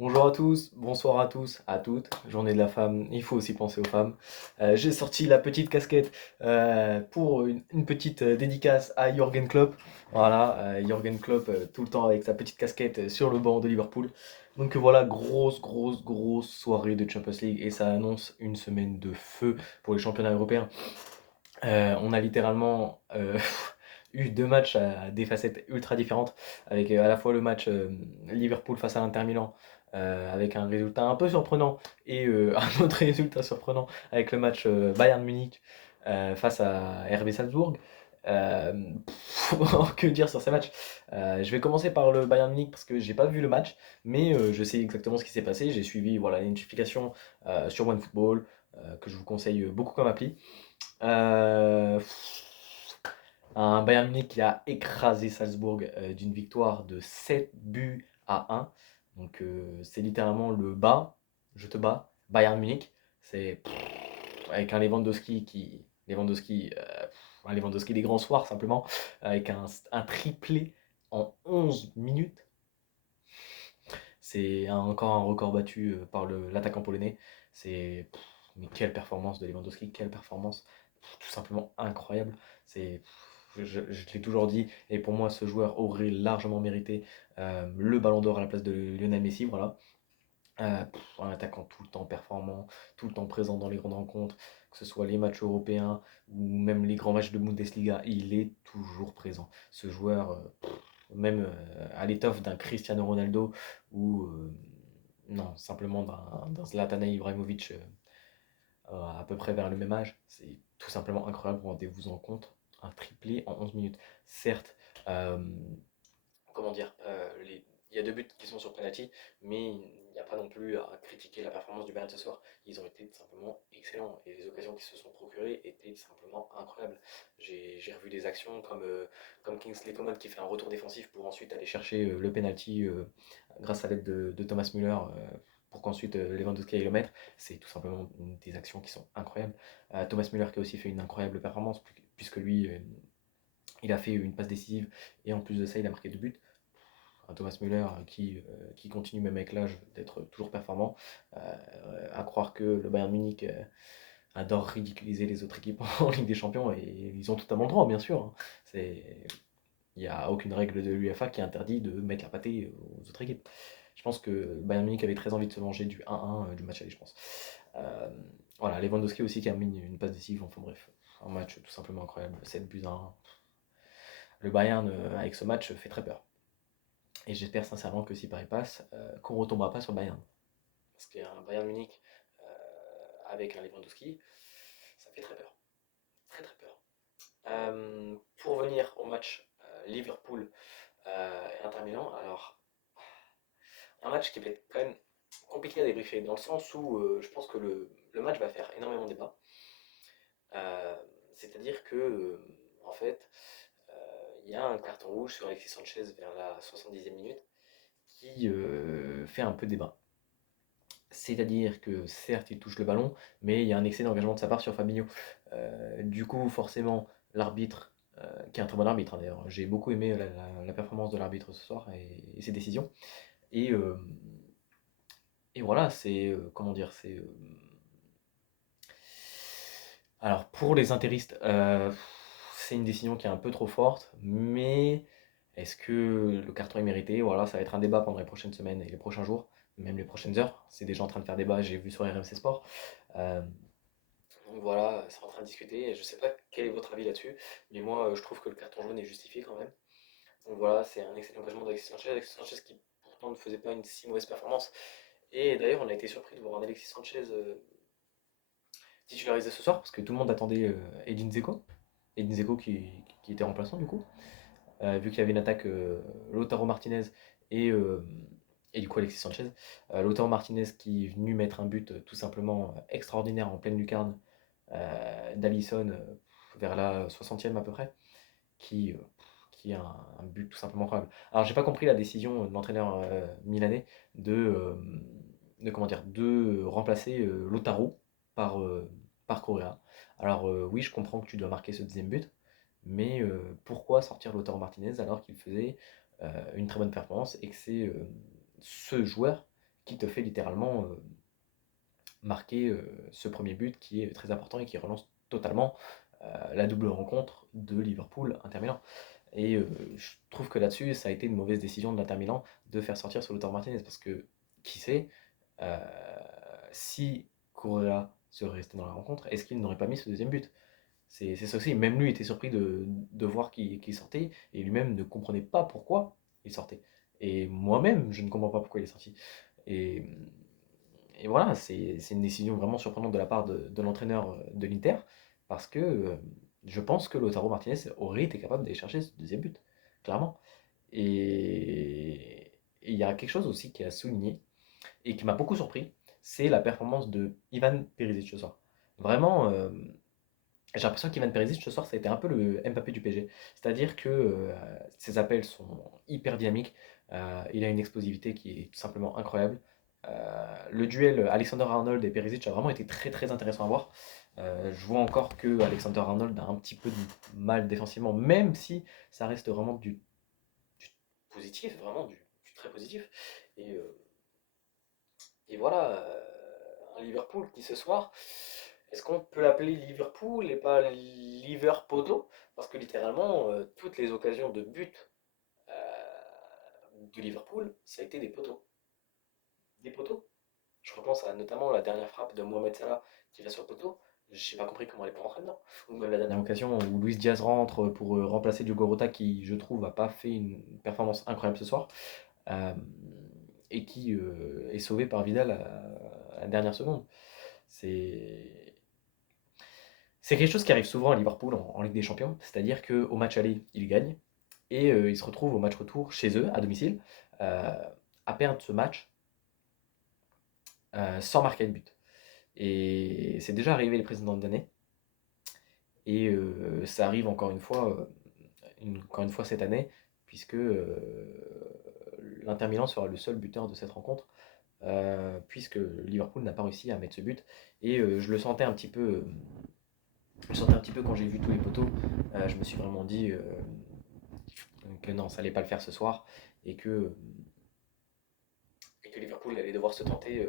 Bonjour à tous, bonsoir à tous, à toutes. Journée de la femme, il faut aussi penser aux femmes. J'ai sorti la petite casquette pour une petite dédicace à Jürgen Klopp. Voilà, Jürgen Klopp tout le temps avec sa petite casquette sur le banc de Liverpool. Donc voilà, grosse soirée de Champions League et ça annonce une semaine de feu pour les championnats européens. On a littéralement eu deux matchs à des facettes ultra différentes, avec à la fois le match Liverpool face à l'Inter Milan, avec un résultat un peu surprenant, et un autre résultat surprenant avec le match Bayern Munich face à RB Salzbourg. Euh, que dire sur ces matchs? Je vais commencer par le Bayern Munich parce que j'ai pas vu le match, mais je sais exactement ce qui s'est passé. J'ai suivi voilà, les notifications sur OneFootball, que je vous conseille beaucoup comme appli. Euh, un Bayern Munich qui a écrasé Salzbourg d'une victoire de 7 buts à 1. Donc c'est littéralement le bas, je te bats, Bayern Munich. C'est avec un un Lewandowski des grands soirs simplement, avec un triplé en 11 minutes. C'est encore un record battu par l'attaquant polonais. C'est mais quelle performance de Lewandowski, quelle performance tout simplement incroyable. C'est je l'ai toujours dit, et pour moi, ce joueur aurait largement mérité le Ballon d'Or à la place de Lionel Messi. Voilà. Un attaquant tout le temps performant, tout le temps présent dans les grandes rencontres, que ce soit les matchs européens ou même les grands matchs de Bundesliga, il est toujours présent. Ce joueur, même à l'étoffe d'un Cristiano Ronaldo ou non, simplement d'un Zlatan Ibrahimovic à peu près vers le même âge, c'est tout simplement incroyable, rendez-vous en compte, un triplé en 11 minutes. Certes, euh, comment dire, il y a deux buts qui sont sur penalty, mais il n'y a pas non plus à critiquer la performance du Bayern ce soir. Ils ont été tout simplement excellents et les occasions qu'ils se sont procurées étaient tout simplement incroyables. J'ai revu des actions comme Kingsley Coman qui fait un retour défensif pour ensuite aller chercher le penalty grâce à l'aide de Thomas Müller pour qu'ensuite Lewandowski aille le mettre. C'est tout simplement des actions qui sont incroyables. Thomas Müller qui a aussi fait une incroyable performance puisque lui, il a fait une passe décisive et en plus de ça, il a marqué deux buts. Un Thomas Müller qui continue même avec l'âge d'être toujours performant. À croire que le Bayern Munich adore ridiculiser les autres équipes en Ligue des Champions et ils ont totalement le droit, bien sûr. Hein. Il n'y a aucune règle de l'UEFA qui interdit de mettre la pâtée aux autres équipes. Je pense que le Bayern Munich avait très envie de se venger du 1-1 du match aller, je pense. Euh, voilà, Lewandowski aussi qui a mis une passe décisive, enfin bref, un match tout simplement incroyable, 7 buts à 1. Le Bayern, avec ce match, fait très peur. Et j'espère sincèrement que si Paris passe, qu'on ne retombera pas sur Bayern. Parce qu'il y a un Bayern Munich avec un Lewandowski, ça fait très peur. Très très peur. Pour venir au match Liverpool et Inter Milan, alors un match qui va être quand même compliqué à débriefer, dans le sens où je pense que le match va faire énormément de débat. Euh, C'est-à-dire que, en fait, il y a un carton rouge sur Alexis Sanchez vers la 70e minute qui fait un peu débat. C'est-à-dire que certes, il touche le ballon, mais il y a un excès d'engagement de sa part sur Fabinho. Du coup, forcément, l'arbitre, qui est un très bon arbitre, hein, d'ailleurs, j'ai beaucoup aimé la performance de l'arbitre ce soir et ses décisions. Et, euh, et voilà, c'est comment dire, c'est alors pour les intéristes, c'est une décision qui est un peu trop forte, mais est-ce que le carton est mérité? Voilà, ça va être un débat pendant les prochaines semaines et les prochains jours, même les prochaines heures. C'est déjà en train de faire débat, j'ai vu sur RMC Sport. Euh, donc voilà, c'est en train de discuter et je sais pas quel est votre avis là-dessus, mais moi je trouve que le carton jaune est justifié quand même. Donc voilà, c'est un excellent engagement Alexis Sanchez qui pourtant ne faisait pas une si mauvaise performance. Et d'ailleurs, on a été surpris de voir un Alexis Sanchez titularisé ce soir parce que tout le monde attendait Edin Dzeko. Edin Dzeko qui était remplaçant du coup, vu qu'il y avait une attaque Lautaro Martinez et, euh, et du coup Alexis Sanchez. Lautaro Martinez qui est venu mettre un but tout simplement extraordinaire en pleine lucarne d'Alisson vers la 60e à peu près, qui, euh, qui a un but tout simplement incroyable. Alors j'ai pas compris la décision de l'entraîneur milanais de, euh, comment dire, de remplacer Lautaro par, par Correa. Alors oui, je comprends que tu dois marquer ce deuxième but, mais pourquoi sortir Lautaro Martinez alors qu'il faisait une très bonne performance et que c'est ce joueur qui te fait littéralement marquer ce premier but qui est très important et qui relance totalement la double rencontre de Liverpool-Inter Milan. Et je trouve que là-dessus, ça a été une mauvaise décision de l'Inter Milan de faire sortir Lautaro Martinez parce que, qui sait, euh, si Correa serait resté dans la rencontre, est-ce qu'il n'aurait pas mis ce deuxième but? C'est ça aussi. Même lui était surpris de voir qu'il sortait et lui-même ne comprenait pas pourquoi il sortait. Et moi-même, je ne comprends pas pourquoi il est sorti. Et, et voilà, c'est une décision vraiment surprenante de la part de l'entraîneur de l'Inter parce que je pense que Lautaro Martinez aurait été capable d'aller chercher ce deuxième but, clairement. Et il y a quelque chose aussi qui a souligné et qui m'a beaucoup surpris, c'est la performance de Ivan Perisic ce soir. Vraiment, j'ai l'impression qu'Ivan Perisic ce soir, ça a été un peu le Mbappé du PSG. C'est-à-dire que ses appels sont hyper dynamiques, il a une explosivité qui est tout simplement incroyable. Le duel Alexander-Arnold et Perisic a vraiment été très très intéressant à voir. Je vois encore que Alexander-Arnold a un petit peu de mal défensivement, même si ça reste vraiment du positif, vraiment du très positif. Et, euh, et voilà, un Liverpool qui ce soir, est-ce qu'on peut l'appeler Liverpool et pas Liverpool? Parce que littéralement, toutes les occasions de but de Liverpool, ça a été des poteaux. Des poteaux. Je repense à notamment la dernière frappe de Mohamed Salah qui va sur le poteau. J'ai pas compris comment elle est pas rentrée dedans. Ou même la dernière occasion où Luis Diaz rentre pour remplacer Diogo Rota qui, je trouve, a pas fait une performance incroyable ce soir. euh, et qui est sauvé par Vidal à la dernière seconde. C'est c'est quelque chose qui arrive souvent à Liverpool en Ligue des Champions, c'est-à-dire qu'au match aller, ils gagnent, et ils se retrouvent au match retour chez eux, à domicile, euh, à perdre ce match sans marquer de but. Et c'est déjà arrivé les précédentes années, et ça arrive encore une fois cette année, puisque l'Inter Milan sera le seul buteur de cette rencontre, puisque Liverpool n'a pas réussi à mettre ce but. Et je le sentais un petit peu. Je le sentais un petit peu quand j'ai vu tous les poteaux. Je me suis vraiment dit que non, ça allait pas le faire ce soir et que Liverpool allait devoir se contenter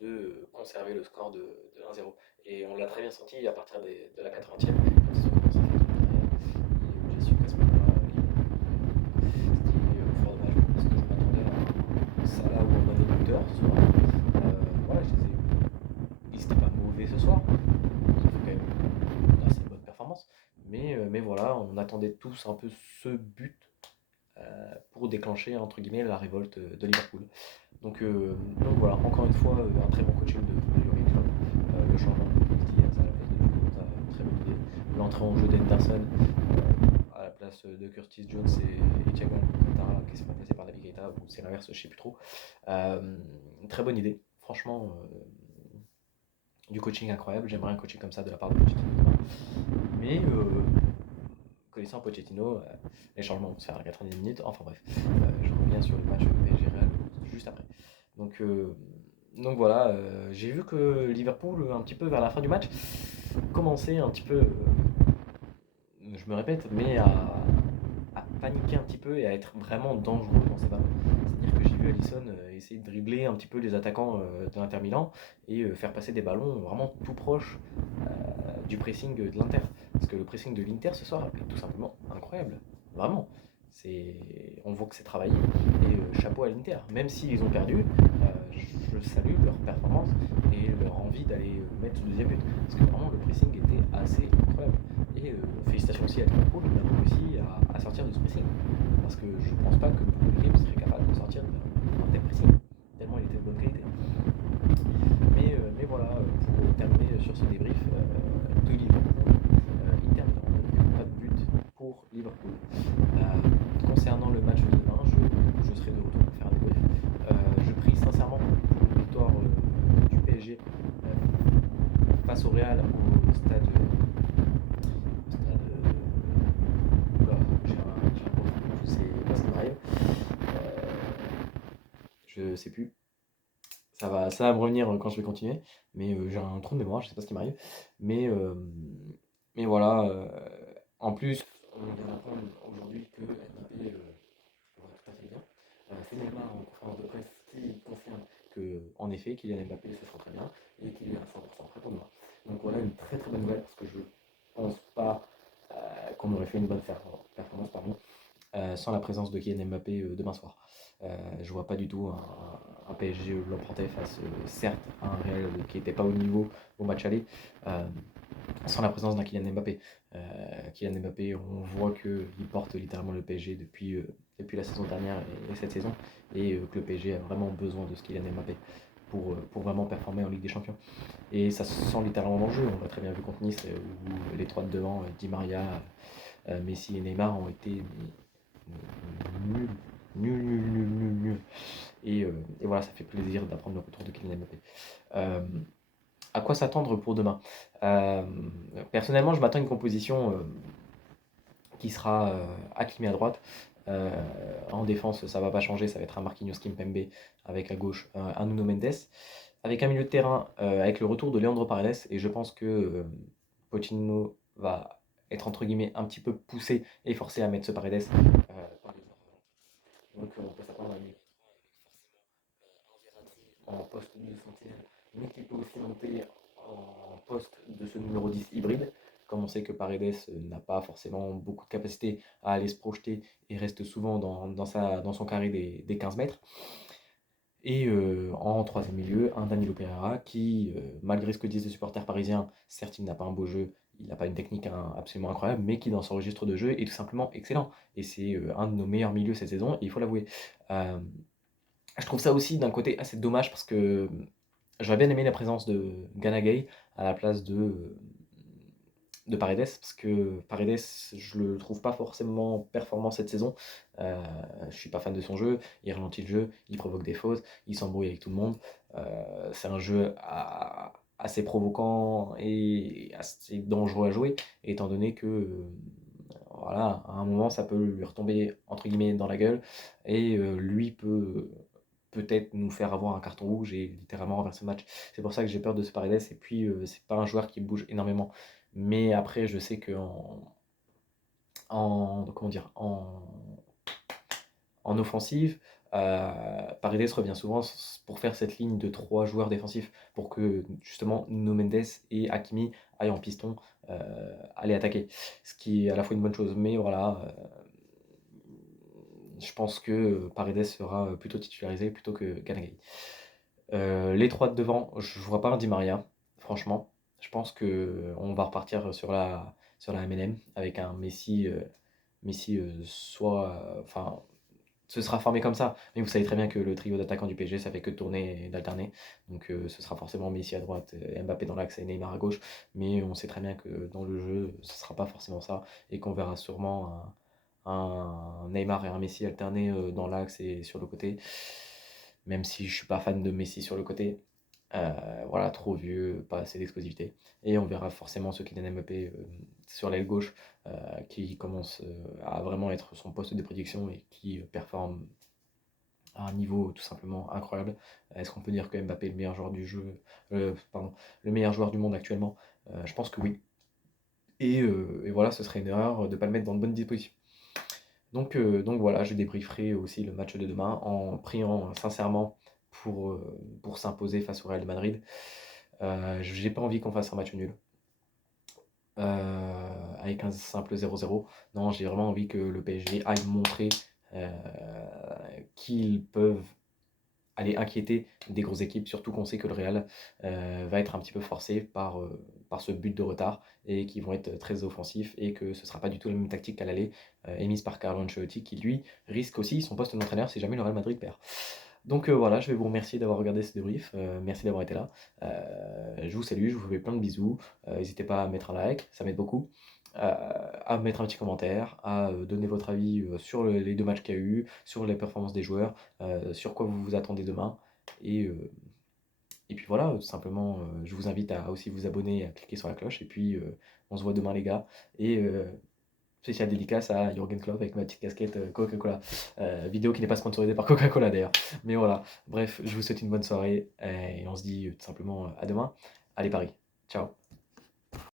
de conserver le score de 1-0. Et on l'a très bien senti à partir de la 80e, quand ils ont commencé à faire tourner derrière. Et j'ai su qu'à ce moment-là, c'était fort dommage parce que je m'attendais à Salah ou un autre buteur ce soir. Voilà, ils n'étaient pas mauvais ce soir. Ils ont fait quand même une assez bonne performance. Mais voilà, on attendait tous un peu ce but pour déclencher entre guillemets la révolte de Liverpool. Donc voilà, encore une fois, un très bon coaching de Jürgen Klopp. Le changement de Luis Diaz à la place de Diogo, très bonne idée. L'entrée en jeu d'Henderson à la place de Curtis Jones et Thiago Alcantara qui se fait passer par Naby Keita, ou c'est l'inverse, je sais plus trop. Très bonne idée, franchement, du coaching incroyable. J'aimerais un coaching comme ça de la part de Pochettino. Mais connaissant Pochettino, les changements vont se faire à 90 minutes. Enfin bref, je reviens sur le match PSG Real juste après. Donc, euh, donc voilà, j'ai vu que Liverpool, un petit peu vers la fin du match, commençait un petit peu, je me répète, mais à paniquer un petit peu et à être vraiment dangereux dans ses ballons. C'est-à-dire que j'ai vu Alisson essayer de dribbler un petit peu les attaquants de l'Inter Milan et faire passer des ballons vraiment tout proches du pressing de l'Inter. Parce que le pressing de l'Inter ce soir est tout simplement incroyable. Vraiment. On voit que c'est travaillé. Et chapeau à l'Inter. Même s'ils ont perdu, je salue leur performance et leur envie d'aller mettre ce deuxième but. Parce que vraiment, le pressing était assez incroyable. Et félicitations aussi à Liverpool d'avoir réussi à sortir de ce pressing. Parce que je ne pense pas que beaucoup d'équipes seraient capables de sortir d'un tel pressing. Tellement il était de bonne qualité. Mais voilà, pour terminer sur ce débrief de Liverpool, Inter Milan, donc pas de but pour Liverpool. Concernant le match de demain, je serai de retour pour faire un débrief. Je prie sincèrement pour une victoire du PSG face au Real au stade. Oula, j'ai un gros trou, je sais pas ce qui m'arrive. Je sais plus. Ça va me revenir quand je vais continuer, mais j'ai un trou de mémoire, je sais pas ce qui m'arrive. Mais, euh, mais voilà, en plus, on vient d'apprendre aujourd'hui que Mbappé va tout à fait bien. c'est Neymar en conférence de presse qui confirme que, en effet, Kylian Mbappé se sent très bien et qu'il est à 100% prêt pour demain. Donc voilà une très très bonne nouvelle parce que je pense pas qu'on aurait fait une bonne performance pardon, sans la présence de Kylian Mbappé demain soir. Je vois pas du tout un PSG l'emporter face, certes, à un Real qui n'était pas au niveau au match aller, euh, sans la présence d'un Kylian Mbappé. Kylian Mbappé, on voit qu'il porte littéralement le PSG depuis la saison dernière et cette saison, et que le PSG a vraiment besoin de ce Kylian Mbappé pour vraiment performer en Ligue des Champions. Et ça se sent littéralement dans le jeu. On l'a très bien vu contre Nice, où les trois de devant, Di Maria, Messi et Neymar, ont été nuls. Nul, nul, nul, nul, nul. Et voilà, ça fait plaisir d'apprendre le retour de Kylian Mbappé. Euh, à quoi s'attendre pour demain? Euh, Personnellement, je m'attends à une composition qui sera Hakimi à droite. Euh, En défense, ça va pas changer, ça va être un Marquinhos Kimpembe avec à gauche un Nuno Mendes. Avec un milieu de terrain, avec le retour de Leandro Paredes, et je pense que Pochettino va être entre guillemets un petit peu poussé et forcé à mettre ce Paredes par les joueurs. Donc on peut s'attendre à une en poste de sentinelle, mais qui peut aussi monter en poste de ce numéro 10 hybride, comme on sait que Paredes n'a pas forcément beaucoup de capacité à aller se projeter et reste souvent dans son carré des 15 mètres. Et en troisième milieu, un Danilo Pereira qui, malgré ce que disent les supporters parisiens, certes il n'a pas un beau jeu, il n'a pas une technique absolument incroyable, mais qui dans son registre de jeu est tout simplement excellent. Et c'est un de nos meilleurs milieux cette saison, et il faut l'avouer. Euh, je trouve ça aussi d'un côté assez dommage parce que j'aurais bien aimé la présence de Gana Gueye à la place de Paredes, parce que Paredes, je le trouve pas forcément performant cette saison. Je suis pas fan de son jeu, il ralentit le jeu, il provoque des fautes, il s'embrouille avec tout le monde. C'est un jeu assez provoquant et assez dangereux à jouer, étant donné que voilà, à un moment ça peut lui retomber entre guillemets dans la gueule et lui peut-être nous faire avoir un carton rouge et littéralement renverser le match. C'est pour ça que j'ai peur de ce Paredes. Et puis, c'est pas un joueur qui bouge énormément. Mais après, je sais que comment dire, en offensive, Paredes revient souvent pour faire cette ligne de trois joueurs défensifs pour que justement Nuno Mendes et Hakimi aillent en piston, aller attaquer. Ce qui est à la fois une bonne chose. Mais voilà, je pense que Paredes sera plutôt titularisé plutôt que Ganagay. Les trois de devant, je vois pas un Di Maria, franchement. Je pense que on va repartir sur la M&M avec un Messi, Messi soit, enfin, ce sera formé comme ça. Mais vous savez très bien que le trio d'attaquants du PSG, ça fait que de tourner et d'alterner. Donc ce sera forcément Messi à droite, Mbappé dans l'axe et Neymar à gauche. Mais on sait très bien que dans le jeu, ce sera pas forcément ça et qu'on verra sûrement un Neymar et un Messi alternés dans l'axe et sur le côté. Même si je suis pas fan de Messi sur le côté. Voilà, trop vieux, pas assez d'explosivité. Et on verra forcément ce Kylian Mbappé sur l'aile gauche qui commence à vraiment être son poste de prédiction et qui performe à un niveau tout simplement incroyable. Est-ce qu'on peut dire que Mbappé est le meilleur joueur du jeu, pardon, le meilleur joueur du monde actuellement? Je pense que oui. Et voilà, ce serait une erreur de ne pas le mettre dans de bonnes dispositions. Donc voilà, je débrieferai aussi le match de demain en priant sincèrement pour s'imposer face au Real de Madrid. J'ai pas envie qu'on fasse un match nul avec un simple 0-0. Non, j'ai vraiment envie que le PSG aille montrer euh, qu'ils peuvent aller inquiéter des grosses équipes, surtout qu'on sait que le Real va être un petit peu forcé par ce but de retard et qui vont être très offensifs et que ce ne sera pas du tout la même tactique qu'à l'aller émise par Carlo Ancelotti qui lui risque aussi son poste d'entraîneur si jamais le Real Madrid perd. Donc voilà, je vais vous remercier d'avoir regardé ce débrief, merci d'avoir été là. Je vous salue, je vous fais plein de bisous, n'hésitez pas à mettre un like, ça m'aide beaucoup, à mettre un petit commentaire, à donner votre avis sur les deux matchs qu'il y a eu, sur les performances des joueurs, sur quoi vous vous attendez demain. Et puis voilà, tout simplement, je vous invite à aussi vous abonner, à cliquer sur la cloche, et puis on se voit demain les gars. Et spéciale dédicace à Jürgen Klopp avec ma petite casquette Coca-Cola. Vidéo qui n'est pas sponsorisée par Coca-Cola d'ailleurs. Mais voilà, bref, je vous souhaite une bonne soirée et on se dit tout simplement à demain. Allez Paris, ciao.